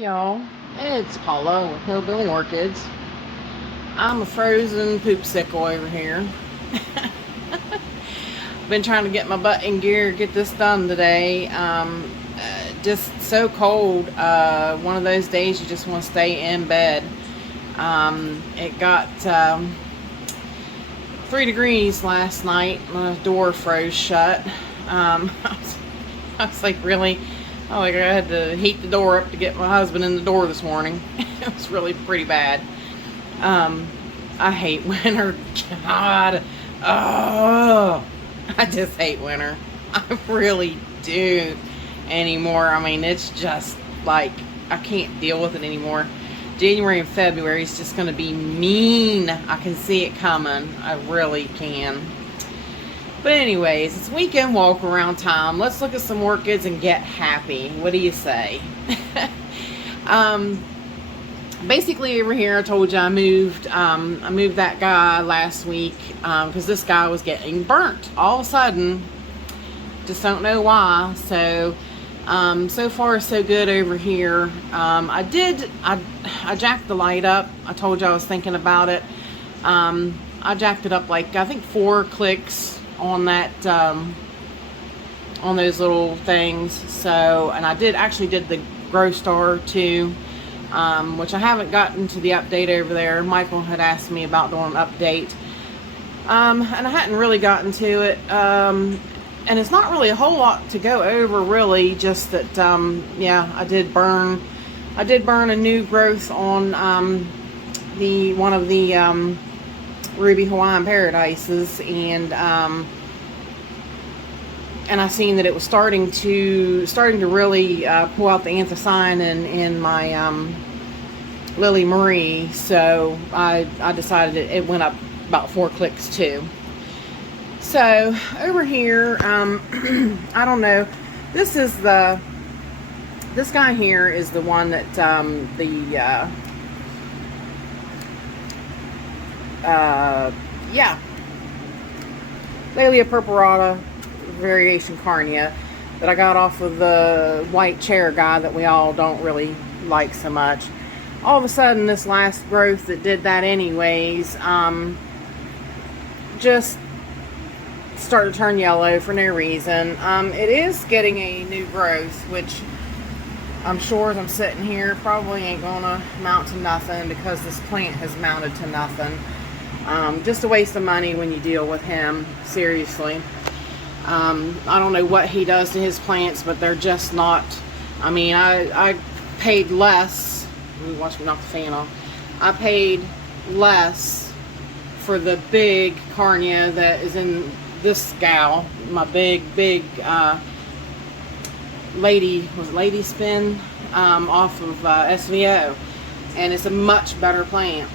Y'all, it's Paula with Hillbilly Orchids. I'm a frozen poopsicle over here. Been trying to get my butt in gear, get this done today. Just so cold. One of those days you just want to stay in bed. It got 3 degrees last night. My door froze shut. I was like, really? Oh, like I had to heat the door up to get my husband in the door this morning. It was really pretty bad. I hate winter. God. Oh, I just hate winter. I really do anymore. I mean, it's just like, I can't deal with it anymore. January and February is just going to be mean. I can see it coming. I really can. But anyways, it's weekend walk around time. Let's look at some orchids and get happy. What do you say? Basically over here, I told you I moved that guy last week because this guy was getting burnt all of a sudden. Just don't know why. So so far so good over here. I jacked the light up. I told you I was thinking about it. I jacked it up like I think 4 clicks on that on those little things. So, and I actually did the Grow Star too, which I haven't gotten to the update over there. Michael had asked me about doing an update, and I hadn't really gotten to it, and it's not really a whole lot to go over really, just that yeah, I did burn a new growth on one of the Ruby Hawaiian Paradises, and I seen that it was starting to really pull out the anthracene in my Lily Marie. So I decided it went up about 4 clicks too. So over here, I don't know. This guy here is the one that yeah, Laelia purpurata variation carnea that I got off of the white chair guy that we all don't really like so much. All of a sudden, this last growth that did that anyways, just started to turn yellow for no reason. It is getting a new growth, which I'm sure as I'm sitting here probably ain't gonna amount to nothing because this plant has mounted to nothing. Just a waste of money when you deal with him, seriously. I don't know what he does to his plants, but they're just not, I mean, I paid less, let me watch me knock the fan off. I paid less for the big carnea that is in this gal, my big lady spin off of SVO, and it's a much better plant.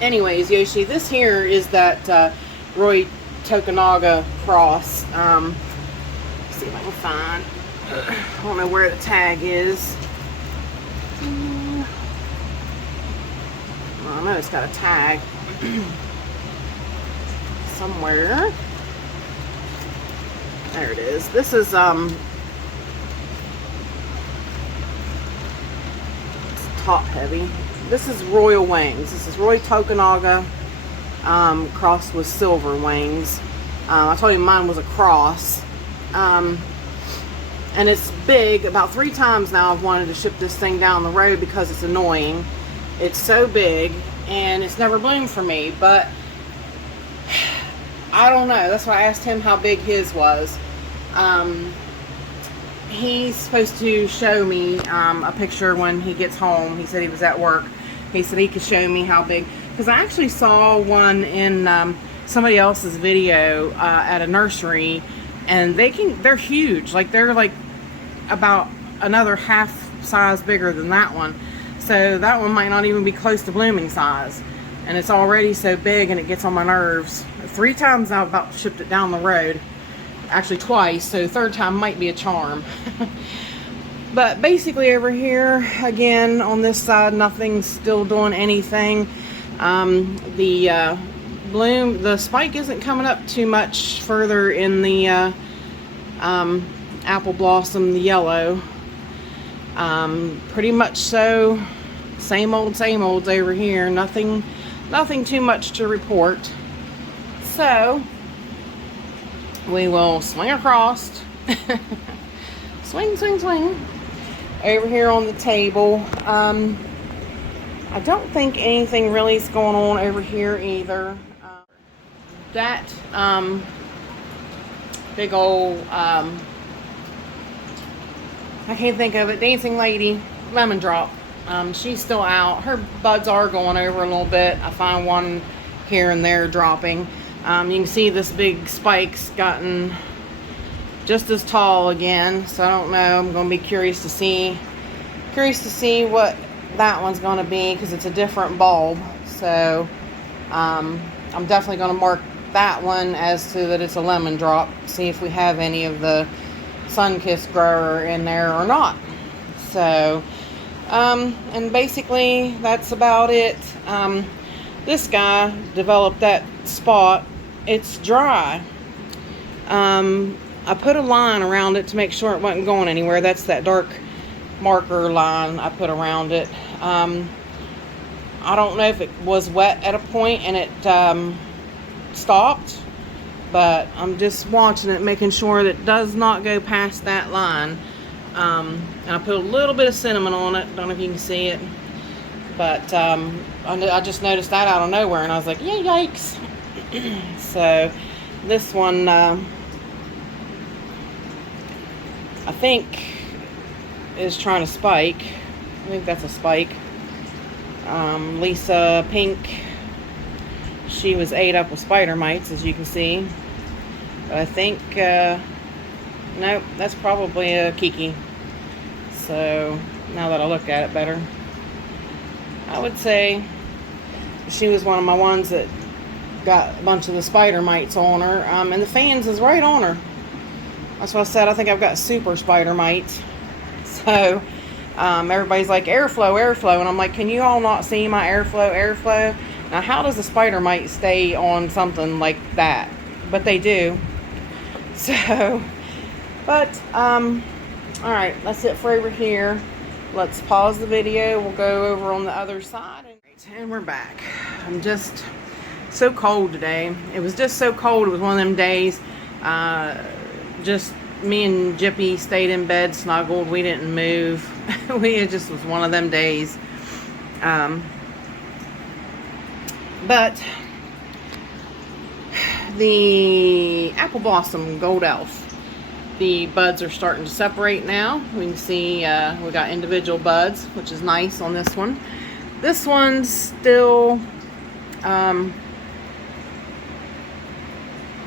Anyways, Yoshi, this here is that Roy Tokunaga cross. Let's see if I can find. I don't know where the tag is. I know it's got a tag somewhere. There it is. This is it's top heavy. This is Royal Wings. This is Roy Tokunaga crossed with Silver Wings. I told you mine was a cross. And it's big. About 3 times now I've wanted to ship this thing down the road because it's annoying. It's so big and it's never bloomed for me, but I don't know. That's why I asked him how big his was. He's supposed to show me a picture when he gets home. He said he was at work. He said he could show me how big, because I actually saw one in somebody else's video at a nursery, and they're huge. Like, they're like about another half size bigger than that one. So that one might not even be close to blooming size, and it's already so big and it gets on my nerves. 3 times now I've about shipped it down the road. Actually twice, so the 3rd time might be a charm. But basically over here, again, on this side, nothing's still doing anything. The spike isn't coming up too much further in the apple blossom, the yellow. Pretty much so, same olds over here. Nothing too much to report. So we will swing across. Swing over here on the table. I don't think anything really is going on over here either. That big old I can't think of it, dancing lady lemon drop, she's still out. Her buds are going over a little bit. I find one here and there dropping. You can see this big spike's gotten just as tall again, so I don't know. I'm going to be curious to see what that one's going to be, because it's a different bulb. So I'm definitely going to mark that one as to that it's a lemon drop. See if we have any of the sun-kissed grower in there or not. So and basically that's about it. This guy developed that spot. It's dry. I put a line around it to make sure it wasn't going anywhere. That's that dark marker line I put around it. I don't know if it was wet at a point and it stopped, but I'm just watching it, making sure that it does not go past that line. And I put a little bit of cinnamon on it. Don't know if you can see it, but I just noticed that out of nowhere, and I was like, yeah, yikes. So this one, I think is trying to spike. I think that's a spike. Lisa Pink, she was ate up with spider mites, as you can see. But I think, nope, that's probably a Kiki. So now that I look at it better, I would say she was one of my ones that got a bunch of the spider mites on her. And the fans is right on her. That's what I said. I think I've got super spider mites. So everybody's like, airflow, and I'm like, can you all not see my airflow? Now, how does a spider mite stay on something like that? But they do. So, but all right, that's it for over here. Let's pause the video. We'll go over on the other side, and we're back. I'm just so cold today. It was just so cold. It was one of them days. Just me and Jippy stayed in bed, snuggled. We didn't move. It just was one of them days. But the apple blossom gold elf, the buds are starting to separate now. We can see we got individual buds, which is nice on this one. This one's still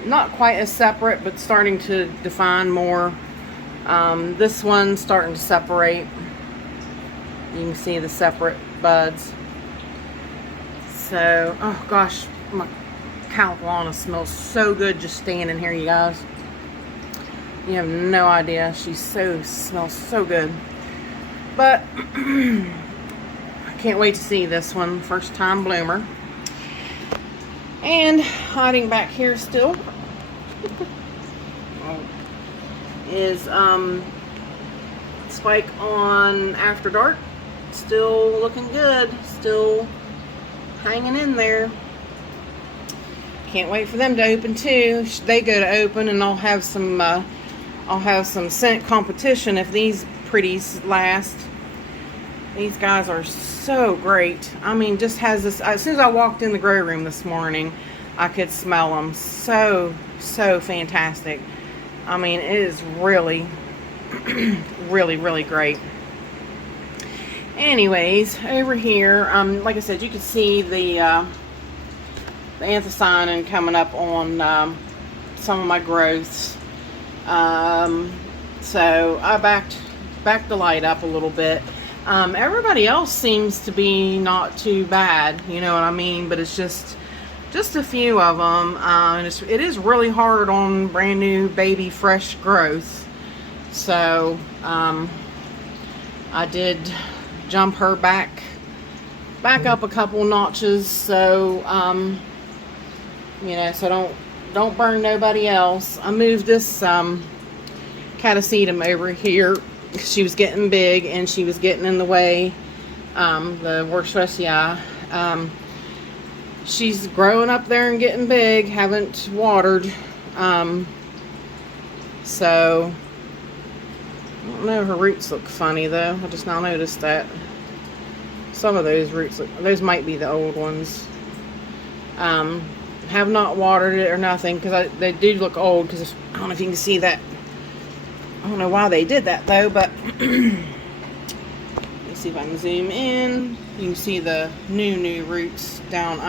not quite as separate, but starting to define more. This one's starting to separate. You can see the separate buds. So, oh gosh, my California smells so good just standing here, you guys. You have no idea. She smells so good. But I can't wait to see this one. First time bloomer. And hiding back here still is Spike on After Dark. Still looking good. Still hanging in there. Can't wait for them to open too. They go to open, and I'll have some scent competition if these pretties last. These guys are so great. I mean, just has this, as soon as I walked in the grow room this morning, I could smell them. So fantastic. I mean, it is really really great. Anyways, over here, like I said, you can see the anthocyanin coming up on some of my growths. So I backed the light up a little bit. Everybody else seems to be not too bad, you know what I mean? But it's just a few of them. And it is really hard on brand new baby fresh growth. So I did jump her back up a couple notches, so you know, so don't burn nobody else. I moved this catasetum over here She was getting big and she was getting in the way. The Worcestershire. She's growing up there and getting big. Haven't watered. So I don't know. Her roots look funny though. I just now noticed that. Some of those roots, those might be the old ones. Have not watered it or nothing because they do look old. Because I don't know if you can see that. I don't know why they did that though, but let's see if I can zoom in. You can see the new roots down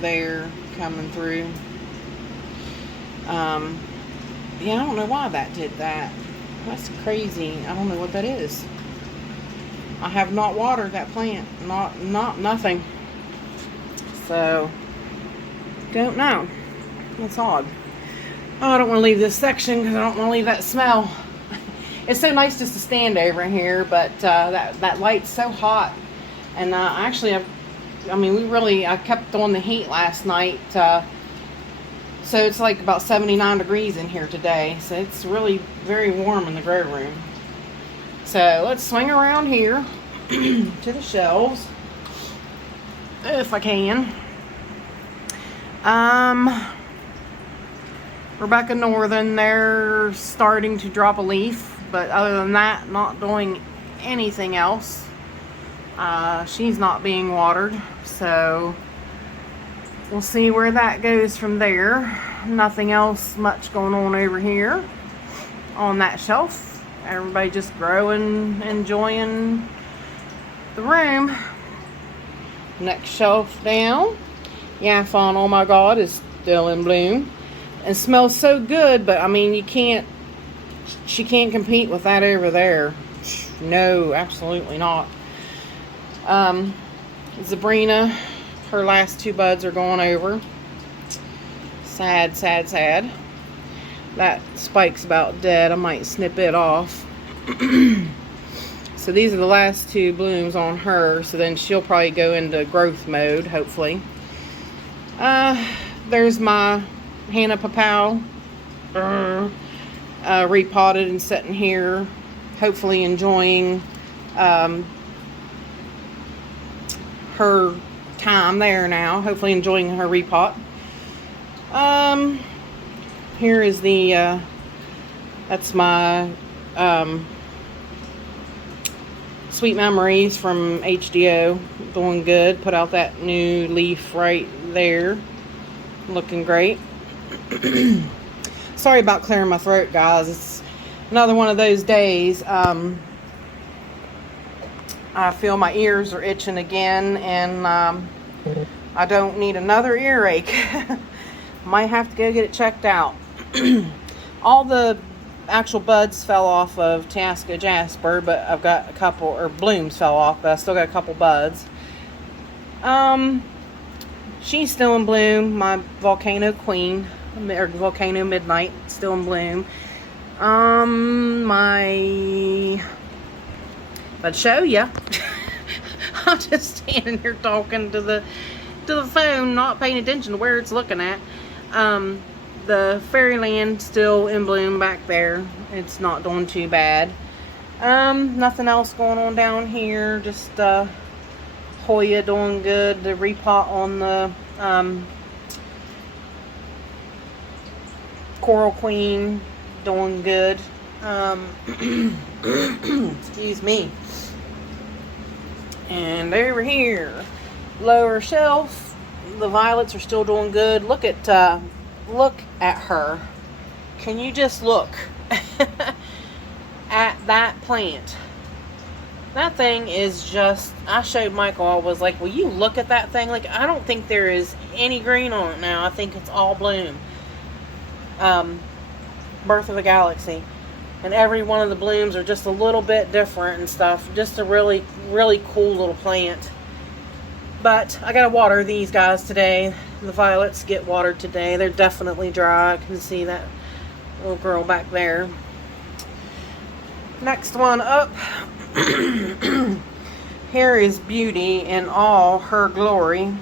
there coming through. Yeah, I don't know why that did that. That's crazy. I don't know what that is. I have not watered that plant. Nothing. So, don't know. That's odd. Oh, I don't want to leave this section because I don't want to leave that smell. It's so nice just to stand over here, but that light's so hot. And actually, I kept on the heat last night. So it's like about 79 degrees in here today. So it's really very warm in the grow room. So let's swing around here to the shelves, if I can. Rebecca Northern, they're starting to drop a leaf, but other than that, not doing anything else. She's not being watered, so we'll see where that goes from there. Nothing else much going on over here on that shelf. Everybody just growing, enjoying the room. Next shelf down. Yaphon, oh my God, is still in bloom. And smells so good, but I mean, she can't compete with that over there. No, absolutely not. Zabrina, her last two buds are going over. Sad, sad, sad. That spike's about dead. I might snip it off. So these are the last two blooms on her. So then she'll probably go into growth mode, hopefully. There's my Hannah Papau. Repotted and sitting here. Hopefully enjoying her time there now. Hopefully enjoying her repot. Here is the, that's my Sweet Memories from HDO. Doing good. Put out that new leaf right there. Looking great. Sorry about clearing my throat, guys. It's another one of those days. I feel my ears are itching again, and I don't need another earache. Might have to go get it checked out. All the actual buds fell off of Tasca Jasper, but I've got a couple, or blooms fell off, but I still got a couple buds. She's still in bloom. My Volcano Queen, or Volcano Midnight, still in bloom. I'd show ya. I'm just standing here talking to the phone, not paying attention to where it's looking at. The Fairyland still in bloom back there. It's not doing too bad. Nothing else going on down here. Just Hoya doing good. The repot on the Coral Queen doing good. Excuse me. And over here, lower shelf, the violets are still doing good. Look at her. Can you just look at that plant? That thing is just, I showed Michael, I was like, will you look at that thing? Like, I don't think there is any green on it now. I think it's all bloom. Birth of a Galaxy. And every one of the blooms are just a little bit different and stuff. Just a really, really cool little plant. But I gotta water these guys today. The violets get watered today. They're definitely dry. I can see that little girl back there. Next one up. Here is Beauty in all her glory.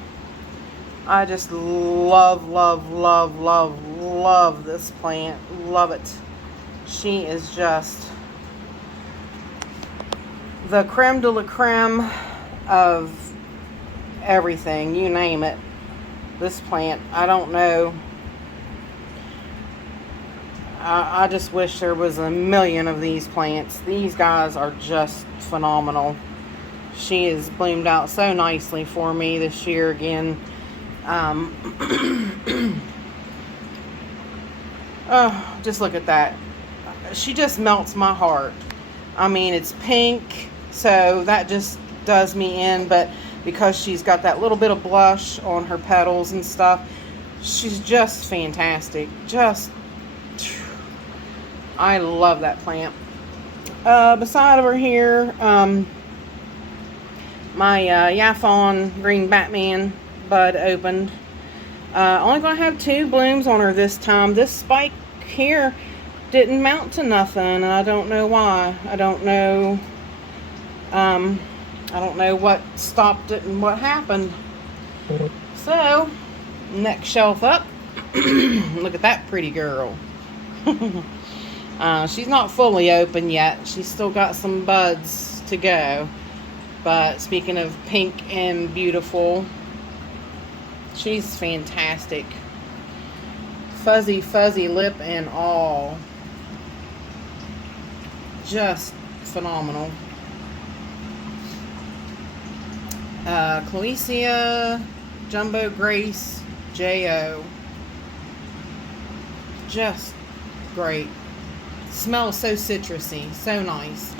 I just love, love, love, love, love this plant. Love it. She is just the creme de la creme of everything, you name it. This plant, I don't know. I just wish there was a million of these plants. These guys are just phenomenal. She has bloomed out so nicely for me this year again. Oh, just look at that. She just melts my heart. I mean, it's pink, so that just does me in, but because she's got that little bit of blush on her petals and stuff, she's just fantastic. Just, I love that plant. Beside over here, my Yaphon Green Batman bud opened. Only gonna have 2 blooms on her this time. This spike here didn't mount to nothing, and I don't know why. I don't know what stopped it and what happened. So, next shelf up. Look at that pretty girl. She's not fully open yet. She's still got some buds to go. But speaking of pink and beautiful, she's fantastic. Fuzzy, fuzzy lip and all. Just phenomenal. Cloecia Jumbo Grace J.O. Just great. Smells so citrusy. So nice.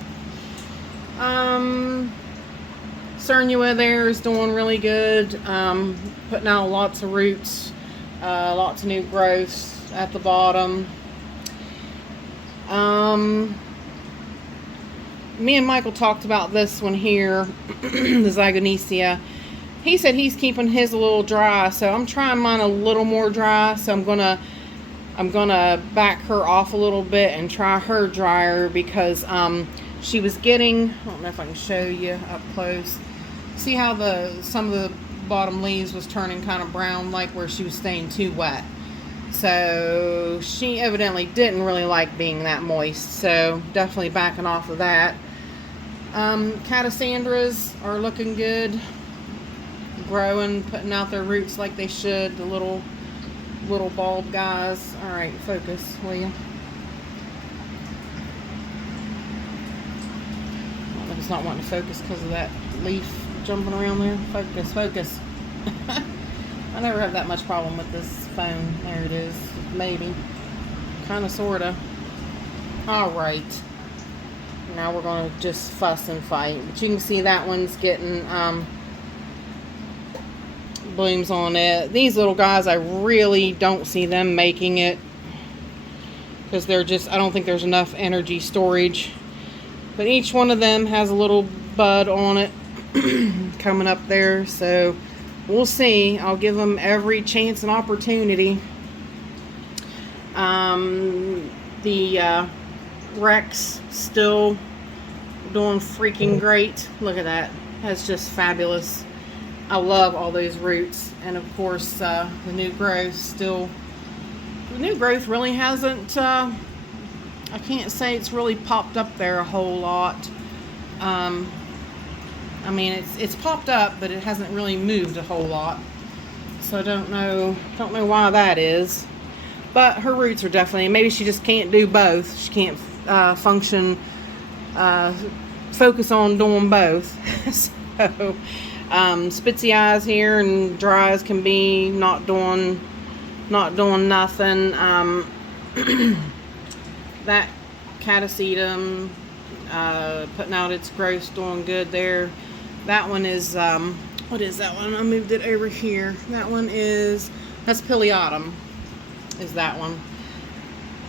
Cernua there is doing really good. Putting out lots of roots. Lots of new growths at the bottom. Me and Michael talked about this one here, the Zygonesia. He said he's keeping his a little dry, so I'm trying mine a little more dry. So I'm gonna back her off a little bit and try her drier because she was getting, I don't know if I can show you up close. See how some of the bottom leaves was turning kind of brown, like where she was staying too wet. So she evidently didn't really like being that moist. So definitely backing off of that. Cattasandras are looking good, growing, putting out their roots like they should. The little bulb guys. All right, focus, will you? I don't know if it's not wanting to focus because of that leaf jumping around there. Focus, focus. I never have that much problem with this phone. There it is. Maybe. Kind of, sort of. All right. Now we're going to just fuss and fight. But you can see that one's getting blooms on it. These little guys, I really don't see them making it. Because they're just, I don't think there's enough energy storage. But each one of them has a little bud on it coming up there. So we'll see. I'll give them every chance and opportunity. The Rex still doing freaking great. Look at that. That's just fabulous. I love all those roots. And of course, the new growth still, the new growth really hasn't, I can't say it's really popped up there a whole lot. I mean, it's popped up, but it hasn't really moved a whole lot. So I don't know why that is. But her roots are definitely, maybe she just can't do both. She can't focus on doing both. So, spitzy eyes here and dry as can be, not doing nothing. That catasetum, putting out its growth, doing good there. That one is, what is that one? I moved it over here. That one is, that's Pileatum, is that one.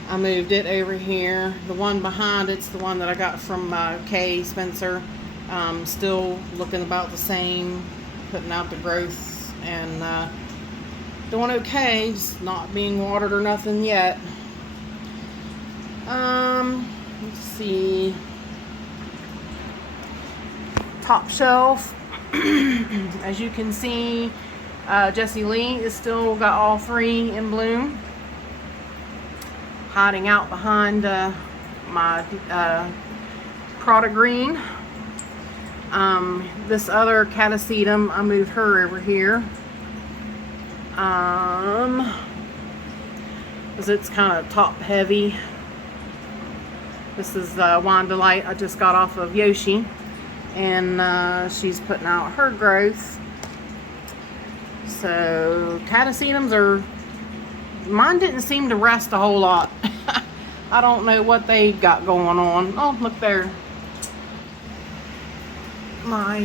I moved it over here. The one behind it's the one that I got from Kay Spencer. Still looking about the same, putting out the growth and doing okay, just not being watered or nothing yet. Let's see. Top shelf. As you can see, Jessie Lee is still got all 3 in bloom. Hiding out behind my Prada green. This other catasetum, I moved her over here. Because it's kind of top heavy. This is Wine Delight. I just got off of Yoshi, and she's putting out her growth. So catasetums are, mine didn't seem to rest a whole lot. I don't know what they got going on. Oh, look there. My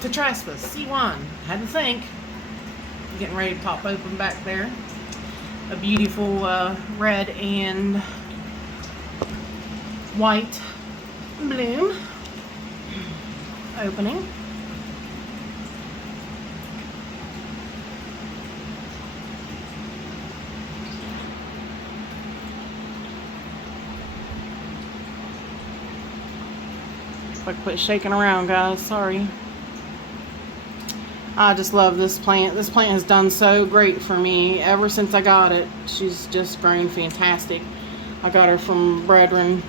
Tetraspis C1. Had to think. Getting ready to pop open back there. A beautiful red and white bloom opening. If I quit shaking around, guys, sorry. I just love this plant. This plant has done so great for me ever since I got it. She's just grown fantastic. I got her from Brethren.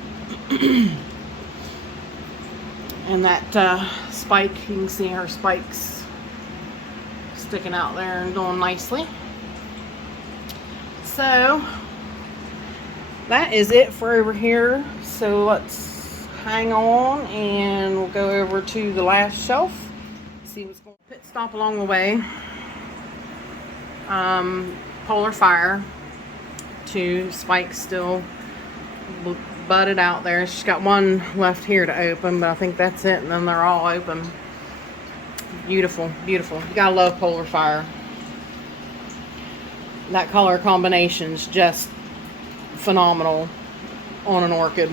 And that spike, you can see her spikes sticking out there and doing nicely. So that is it for over here. So let's hang on and we'll go over to the last shelf. See what's going on. Pit stop along the way. Polar Fire. 2 spikes still budded out there. She's got one left here to open, but I think that's it, and then they're all open. Beautiful, beautiful. You gotta love Polar Fire. That color combination's just phenomenal on an orchid.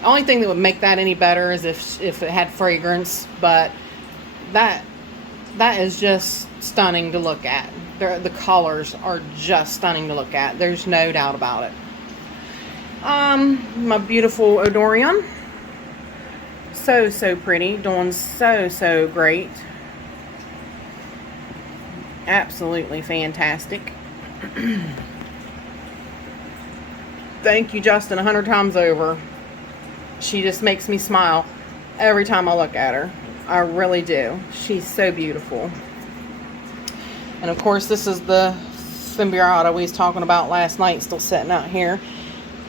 The only thing that would make that any better is if it had fragrance, but that is just stunning to look at. The colors are just stunning to look at. There's no doubt about it. My beautiful Odorion. So pretty. Doing so great. Absolutely fantastic. Thank you, Justin, 100 times over. She just makes me smile every time I look at her. I really do. She's so beautiful. And of course, this is the Fimbriata we was talking about last night, still sitting out here.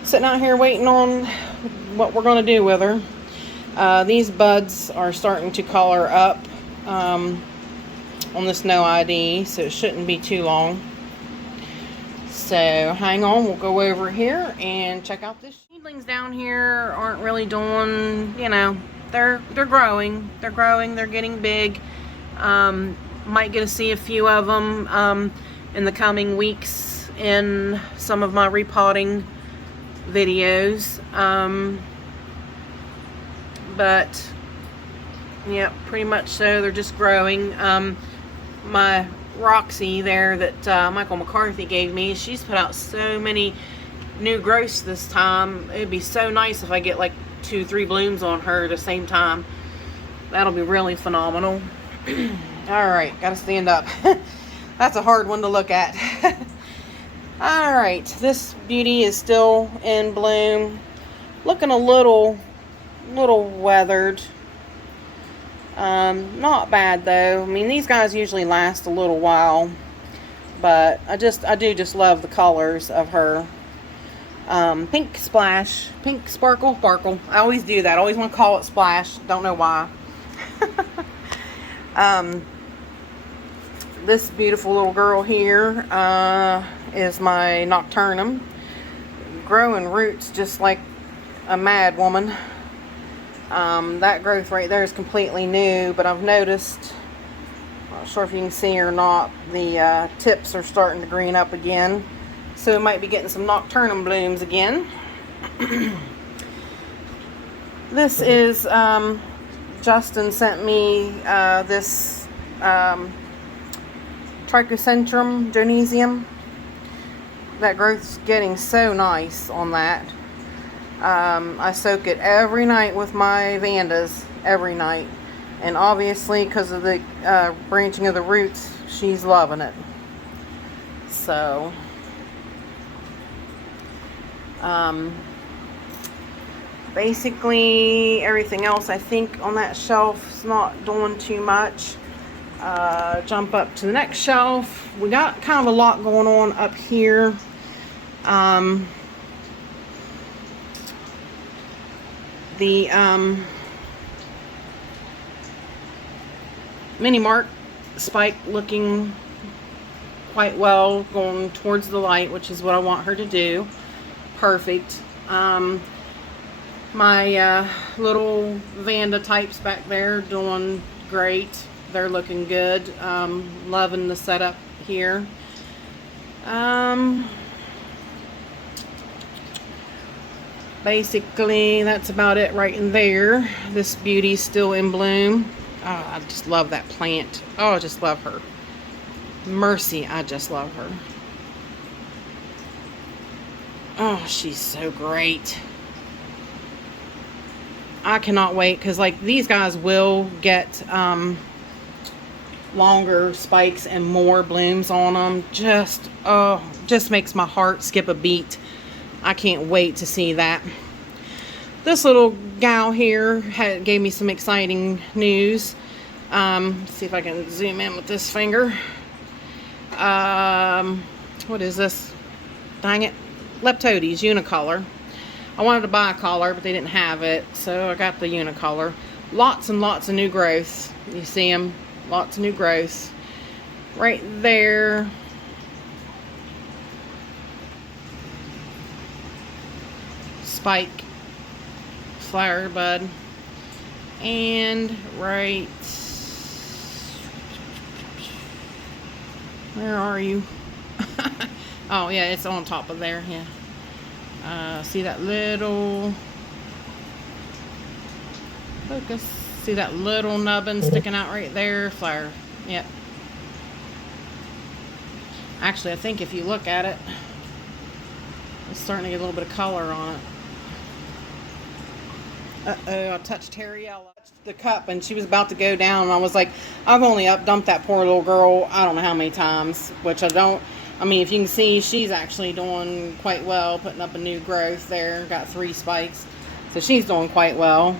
Sitting out here waiting on what we're going to do with her. These buds are starting to color up on this no ID, so it shouldn't be too long. So hang on, we'll go over here and check out this. Seedlings down here aren't really doing, you know, they're growing. They're growing, they're getting big. Might get to see a few of them in the coming weeks in some of my repotting videos. But yeah, pretty much so. They're just growing. My Roxy there that Michael McCarthy gave me, she's put out so many new growths this time. It'd be so nice if I get like 2-3 blooms on her at the same time. That'll be really phenomenal. Alright, gotta stand up. That's a hard one to look at. Alright, this beauty is still in bloom. Looking a little weathered. Not bad though. I mean, these guys usually last a little while, but I do just love the colors of her. Pink splash, pink sparkle. I always do that. I always want to call it splash. Don't know why. This beautiful little girl here is my Nocturnum. Growing roots just like a mad woman. That growth right there is completely new, but I've noticed, not sure if you can see or not, the tips are starting to green up again. So we might be getting some Nocturnum blooms again. This is, Justin sent me this Trichocentrum Jonesium. That growth's getting so nice on that. I soak it every night with my Vandas, every night. And obviously, because of the branching of the roots, she's loving it. So, Basically everything else I think on that shelf is not doing too much. Jump up to the next shelf. We got kind of a lot going on up here. The mini mark spike looking quite well, going towards the light, which is what I want her to do. Perfect. My little Vanda types back there doing great. They're looking good. Loving the setup here. Basically that's about it right in there. This beauty's still in bloom. Oh, I just love that plant. Oh, I just love her. Mercy, I just love her. Oh, she's so great. I cannot wait, because like these guys will get longer spikes and more blooms on them. Just makes my heart skip a beat. I can't wait to see that. This little gal here gave me some exciting news. See if I can zoom in with this finger. What is this? Dang it. Leptodes unicolor. I wanted to buy a collar, but they didn't have it, so I got the unicolor. Lots and lots of new growth. You see them? Lots of new growth. Right there. Spike. Flower bud. And right... Where are you? Oh, yeah, it's on top of there, yeah. See that little... Focus. See that little nubbin sticking out right there? Flower. Yep. Actually, I think if you look at it, it's starting to get a little bit of color on it. Uh-oh, I touched Terriella. The cup, and she was about to go down, and I was like, I've only dumped that poor little girl I don't know how many times, which I mean, if you can see, she's actually doing quite well, putting up a new growth there. Got 3 spikes, so she's doing quite well.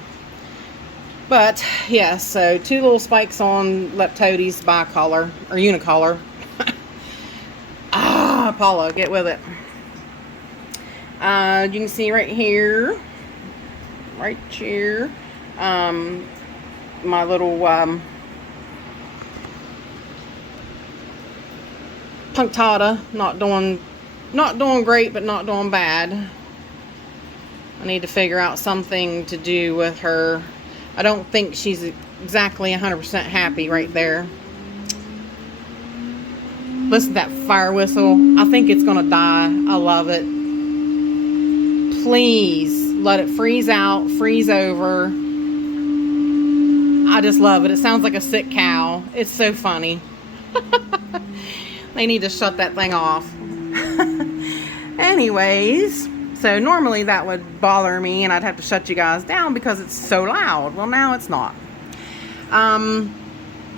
But yeah, so 2 little spikes on Leptodes bicolor or unicolor. Paula, get with it. You can see right here, my little punctata, not doing great, but not doing bad. I need to figure out something to do with her. I don't think she's exactly 100% happy right there. Listen to that fire whistle. I think it's gonna die. I love it. Please let it freeze out, freeze over. I just love it. It sounds like a sick cow. It's so funny. They need to shut that thing off. Anyways, so normally that would bother me and I'd have to shut you guys down because it's so loud. Well, now it's not.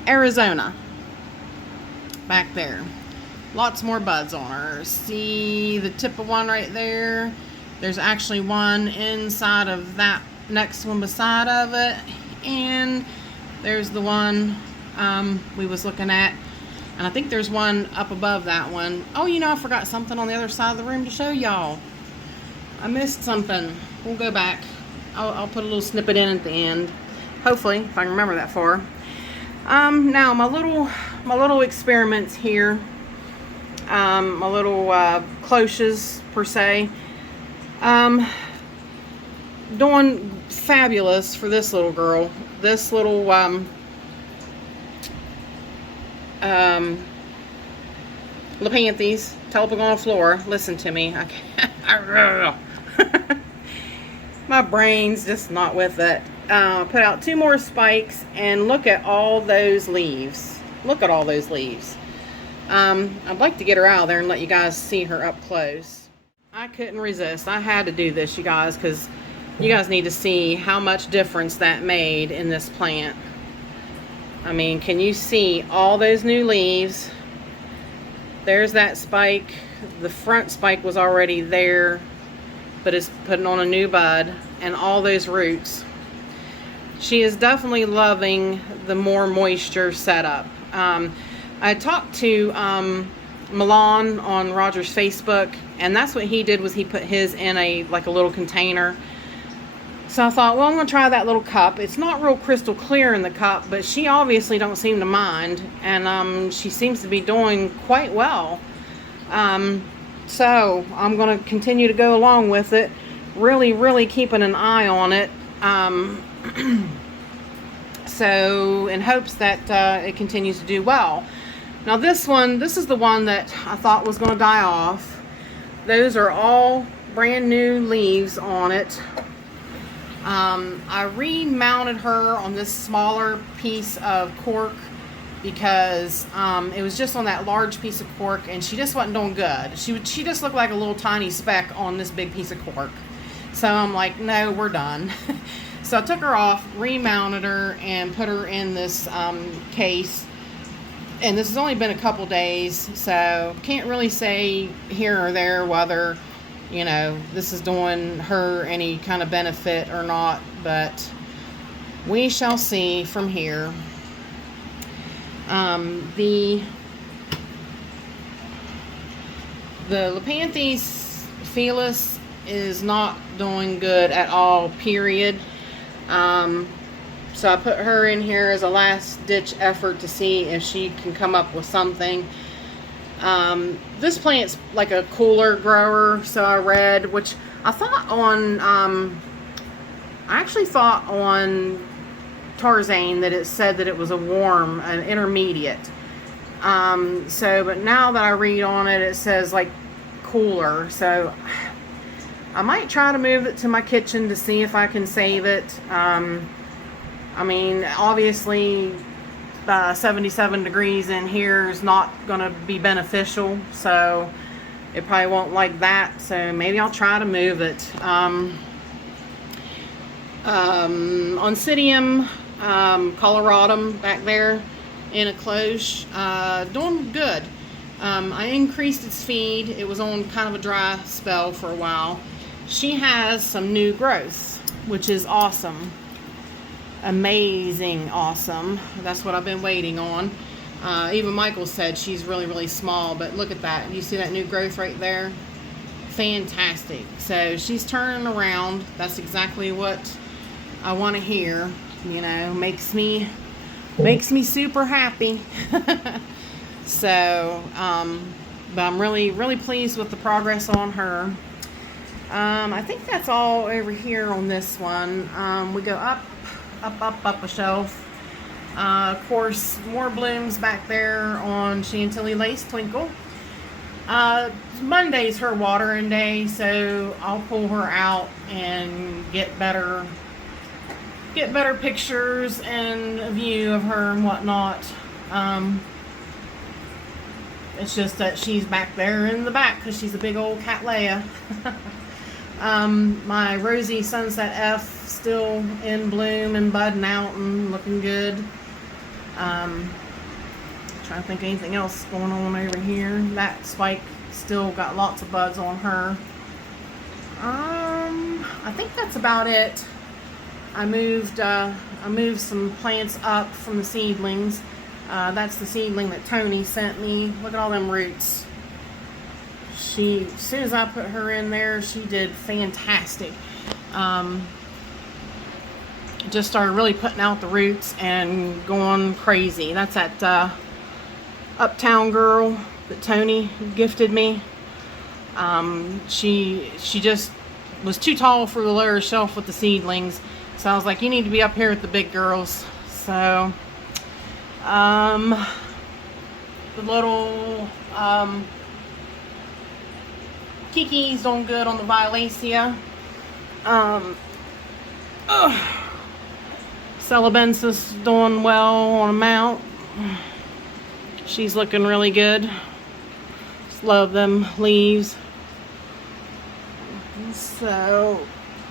Arizona. Back there. Lots more buds on her. See the tip of one right there? There's actually one inside of that next one beside of it. And there's the one we was looking at. And I think there's one up above that one. Oh, you know, I forgot something on the other side of the room to show y'all. I missed something. We'll go back. I'll put a little snippet in at the end. Hopefully, if I can remember that far. Now, my little experiments here. My little cloches, per se. Doing fabulous for this little girl. This little Lepanthes, Telepagon flora. Listen to me. I can't. My brain's just not with it. Put out 2 more spikes and look at all those leaves. Look at all those leaves. I'd like to get her out of there and let you guys see her up close. I couldn't resist. I had to do this, you guys, because you guys need to see how much difference that made in this plant. I mean, can you see all those new leaves? There's that spike. The front spike was already there. but it's putting on a new bud, and all those roots. She is definitely loving the more moisture setup. I talked to Milan on Roger's Facebook, and that's what he did, was he put his in a little container. So I thought, well, I'm going to try that little cup. It's not real crystal clear in the cup, but she obviously don't seem to mind, and she seems to be doing quite well. So I'm going to continue to go along with it, really keeping an eye on it. So in hopes that it continues to do well. Now this is the one that I thought was going to die off. Those are all brand new leaves on it. I remounted her on this smaller piece of cork because it was just on that large piece of cork, and she just wasn't doing good. She just looked like a little tiny speck on this big piece of cork. So I'm like, no, we're done. So I took her off, remounted her, and put her in this case. And this has only been a couple days, so can't really say here or there whether, you know, this is doing her any kind of benefit or not, but we shall see from here. The Lepanthes Felis is not doing good at all, period. So I put her in here as a last ditch effort to see if she can come up with something. This plant's like a cooler grower, so I read, which I thought on, I actually thought on Tarzane that it said that it was an intermediate. But now that I read on it, it says like cooler, so I might try to move it to my kitchen to see if I can save it. I mean, obviously 77 degrees in here is not going to be beneficial, so it probably won't like that, so maybe I'll try to move it. Oncidium coloratum back there in a cloche, doing good. I increased its feed. It was on kind of a dry spell for a while. She has some new growth, which is awesome. Amazing awesome. That's what I've been waiting on. Even Michael said she's really small, but look at that. You see that new growth right there? Fantastic. So she's turning around. That's exactly what I want to hear. You know, makes me super happy. So but I'm really pleased with the progress on her. I think that's all over here on this one. We go up a shelf. Of course, more blooms back there on Chantilly Lace Twinkle. Monday's her watering day, so I'll pull her out and get better pictures and a view of her and whatnot. It's just that she's back there in the back because she's a big old Cattleya. My Rosy Sunset F still in bloom and budding out and looking good. Trying to think of anything else going on over here. That spike still got lots of buds on her. I think that's about it. I moved some plants up from the seedlings. That's the seedling that Tony sent me. Look at all them roots. As soon as I put her in there, she did fantastic. Just started really putting out the roots and going crazy. That's that Uptown Girl that Tony gifted me. She just was too tall for the lower shelf with the seedlings. So I was like, you need to be up here with the big girls. So, the little Kiki's doing good on the Violacea. Celebensis doing well on a mount. She's looking really good. Just love them leaves. So,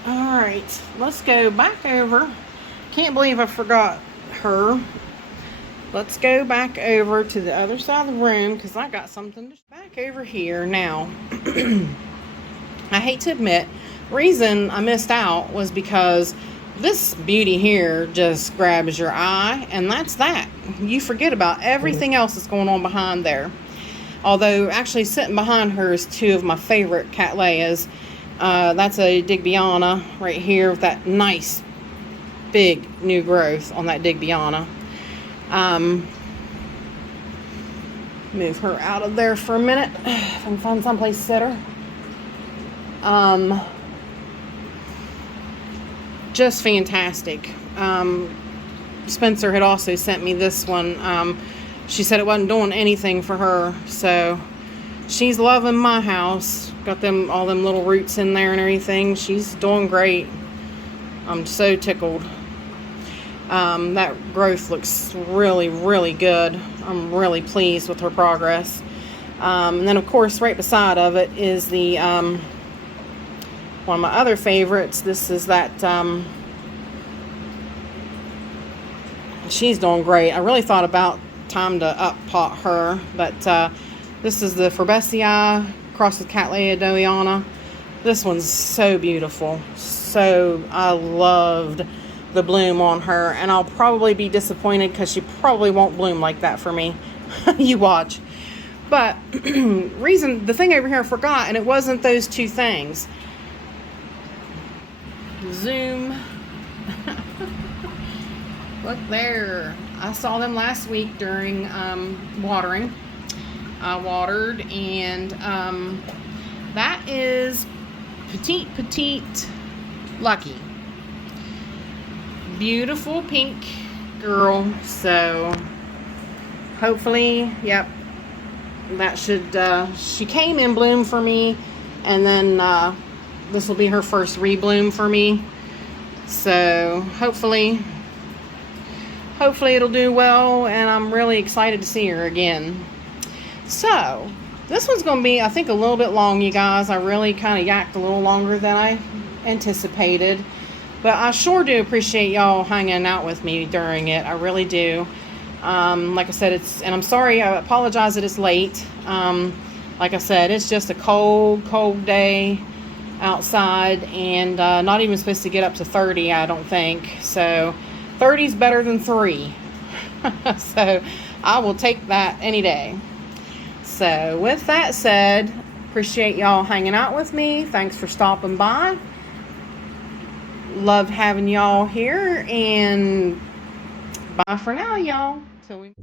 alright, let's go back over. Can't believe I forgot her. Let's go back over to the other side of the room because I got something to back over here now. I hate to admit, Reason I missed out was because this beauty here just grabs your eye, and that's that. You forget about everything else that's going on behind there. Although actually sitting behind her is two of my favorite Cattleyas. That's a Digbyana right here with that nice big new growth on that Digbyana. Move her out of there for a minute if I can find someplace to sit her. Just fantastic. Spencer had also sent me this one. She said it wasn't doing anything for her, so she's loving my house. Got them all them little roots in there and everything. She's doing great. I'm so tickled. That growth looks really, really good. I'm really pleased with her progress. And then, of course, right beside of it is the one of my other favorites. This is that. She's doing great. I really thought about time to up pot her, but this is the Fabaceae crossed with Cattleya Dowiana. This one's so beautiful. So I loved the bloom on her, and I'll probably be disappointed because she probably won't bloom like that for me. You watch. But the thing over here I forgot, and it wasn't those two things. Zoom. Look there. I saw them last week during watering. I watered, and that is Petite Lucky. Beautiful pink girl. So hopefully, yep, that should she came in bloom for me, and then this will be her first rebloom for me. So hopefully it'll do well, and I'm really excited to see her again. So this one's going to be, I think, a little bit long, you guys. I really kind of yacked a little longer than I anticipated. But I sure do appreciate y'all hanging out with me during it. I really do. Like I said, and I'm sorry, I apologize that it's late. Like I said, it's just a cold day outside, and not even supposed to get up to 30, I don't think. So 30 is better than 3. So I will take that any day. So with that said, appreciate y'all hanging out with me. Thanks for stopping by. Love having y'all here, and bye for now, y'all. Till we